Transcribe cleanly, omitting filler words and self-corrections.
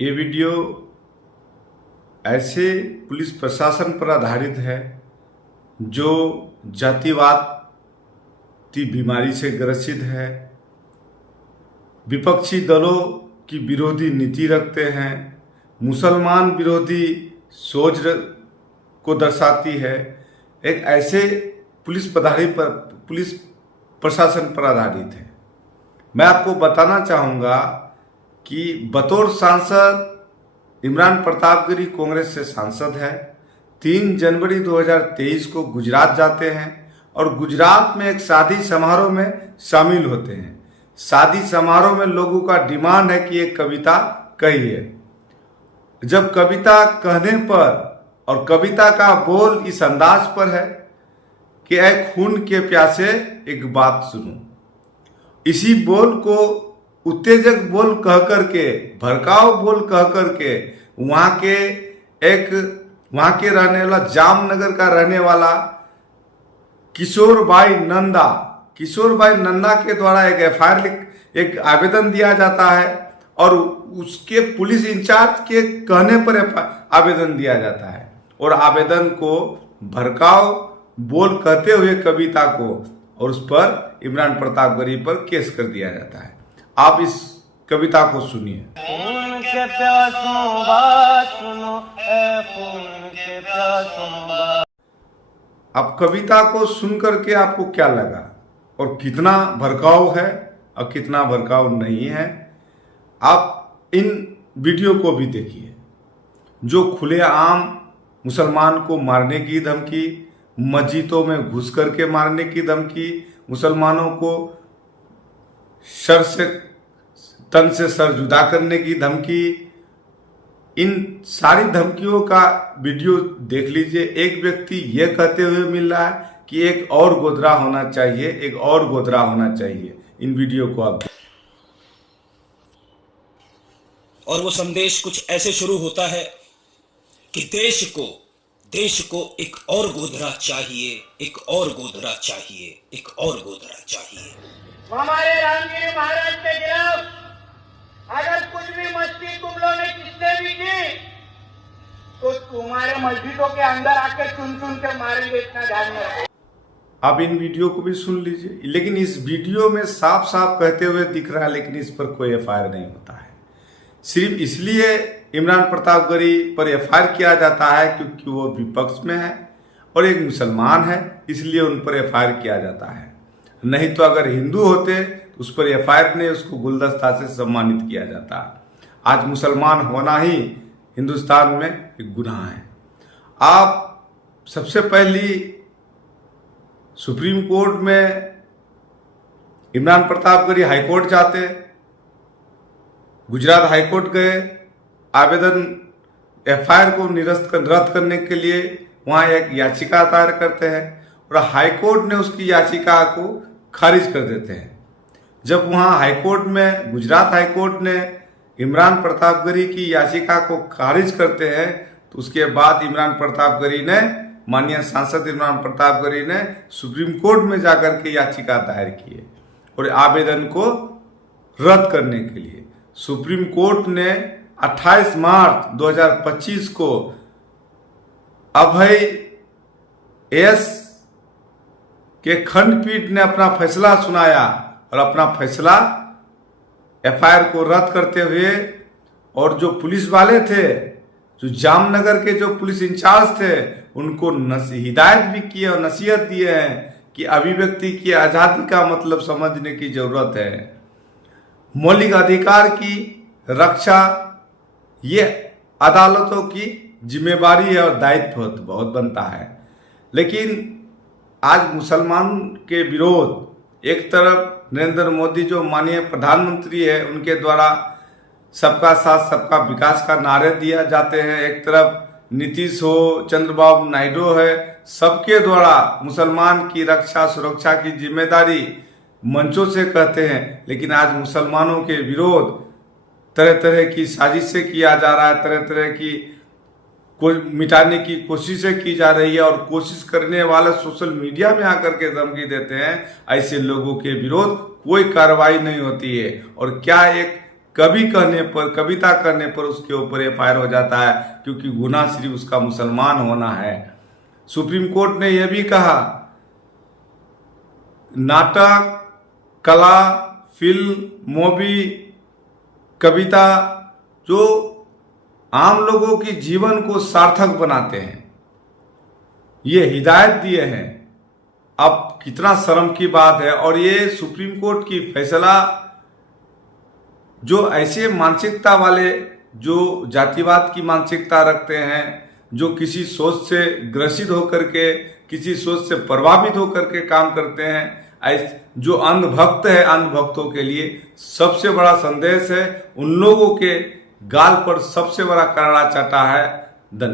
ये वीडियो ऐसे पुलिस प्रशासन पर आधारित है जो जातिवाद की बीमारी से ग्रसित है, विपक्षी दलों की विरोधी नीति रखते हैं, मुसलमान विरोधी सोच को दर्शाती है। एक ऐसे पुलिस प्रशासन पर आधारित है। मैं आपको बताना चाहूँगा कि बतौर सांसद इमरान प्रतापगढ़ी कांग्रेस से सांसद है। 3 जनवरी 2023 को गुजरात जाते हैं और गुजरात में एक शादी समारोह में शामिल होते हैं। शादी समारोह में लोगों का डिमांड है कि एक कविता कहिए। जब कविता कहने पर और कविता का बोल इस अंदाज पर है कि ऐ खून के प्यासे एक बात सुनो, इसी बोल को उत्तेजक बोल कह करके, भड़काऊ बोल कह करके वहाँ के रहने वाला जामनगर का रहने वाला किशोरबाई नंदा के द्वारा एक आवेदन दिया जाता है और उसके पुलिस इंचार्ज के कहने पर आवेदन दिया जाता है और आवेदन को भड़काऊ बोल कहते हुए कविता को और उस पर इमरान प्रतापगढ़ी पर केस कर दिया जाता है। आप इस कविता को सुनिए। अब कविता को सुनकर के आपको क्या लगा और कितना भड़काऊ है और कितना भड़काऊ नहीं है, आप इन वीडियो को भी देखिए। जो खुलेआम मुसलमान को मारने की धमकी, मस्जिदों में घुस करके मारने की धमकी, मुसलमानों को तन से सर जुदा करने की धमकी, इन सारी धमकियों का वीडियो देख लीजिए। एक व्यक्ति यह कहते हुए मिल रहा है कि एक और गोदरा होना चाहिए, एक और गोदरा होना चाहिए। इन वीडियो को आप और वो संदेश कुछ ऐसे शुरू होता है कि देश को एक और गोदरा चाहिए, एक और गोदरा चाहिए, एक और गोदरा चाहिए। हमारे रामगिरी महाराज के खिलाफ अगर कुछ भी मस्ती तुम लोगों ने किसने भी की तो तुम्हारे मस्जिदों के अंदर आके चुन के मारेंगे, इतना ध्यान में रखो। आप इन वीडियो को भी सुन लीजिए। लेकिन इस वीडियो में साफ साफ कहते हुए दिख रहा है, लेकिन इस पर कोई एफआईआर नहीं होता है। सिर्फ इसलिए इमरान प्रतापगढ़ी पर एफआईआर किया जाता है क्योंकि वो विपक्ष में है और एक मुसलमान है, इसलिए उन पर एफआईआर किया जाता है। नहीं तो अगर हिंदू होते तो उस पर एफआईआर नहीं, उसको गुलदस्ता से सम्मानित किया जाता। आज मुसलमान होना ही हिंदुस्तान में एक गुनाह है। आप सबसे पहली सुप्रीम कोर्ट में इमरान प्रतापगढ़ी हाईकोर्ट जाते, गुजरात हाईकोर्ट गए, आवेदन एफआईआर को रद्द करने के लिए वहाँ एक याचिका दायर करते हैं और हाईकोर्ट ने उसकी याचिका को खारिज कर देते हैं। जब वहाँ हाईकोर्ट में गुजरात हाईकोर्ट ने इमरान प्रतापगढ़ी की याचिका को खारिज करते हैं तो उसके बाद इमरान प्रतापगढ़ी ने, माननीय सांसद इमरान प्रतापगढ़ी ने सुप्रीम कोर्ट में जाकर के याचिका दायर की और आवेदन को रद्द करने के लिए सुप्रीम कोर्ट ने 28 मार्च 2025 को अभय एस के खंडपीठ ने अपना फैसला सुनाया और अपना फैसला एफआईआर को रद्द करते हुए, और जो पुलिस वाले थे, जो जामनगर के जो पुलिस इंचार्ज थे, उनको हिदायत भी की और नसीहत दिए हैं कि अभिव्यक्ति की आज़ादी का मतलब समझने की जरूरत है। मौलिक अधिकार की रक्षा ये अदालतों की जिम्मेवारी है और दायित्व बहुत बनता है। लेकिन आज मुसलमान के विरोध, एक तरफ नरेंद्र मोदी जो माननीय प्रधानमंत्री है उनके द्वारा सबका साथ सबका विकास का नारे दिया जाते हैं, एक तरफ नीतीश हो, चंद्रबाबू नायडू है, सबके द्वारा मुसलमान की रक्षा सुरक्षा की जिम्मेदारी मंचों से कहते हैं। लेकिन आज मुसलमानों के विरोध तरह तरह की साजिशें किया जा रहा है, तरह तरह की को मिटाने की कोशिशें की जा रही है और कोशिश करने वाले सोशल मीडिया में आकर के धमकी देते हैं। ऐसे लोगों के विरोध कोई कार्रवाई नहीं होती है। और क्या एक कभी कहने पर, कविता करने पर उसके ऊपर एफआईआर हो जाता है, क्योंकि गुनाह सिर्फ उसका मुसलमान होना है। सुप्रीम कोर्ट ने यह भी कहा, नाटक, कला, फिल्म, मूवी, कविता जो आम लोगों की जीवन को सार्थक बनाते हैं, ये हिदायत दिए हैं। अब कितना शर्म की बात है। और ये सुप्रीम कोर्ट की फैसला जो ऐसे मानसिकता वाले, जो जातिवाद की मानसिकता रखते हैं, जो किसी सोच से ग्रसित होकर के, किसी सोच से प्रभावित होकर के काम करते हैं, जो अंधभक्त है, अंधभक्तों के लिए सबसे बड़ा संदेश है। उन लोगों के गाल पर सबसे बड़ा करड़ा चाटा है। धन्यवाद।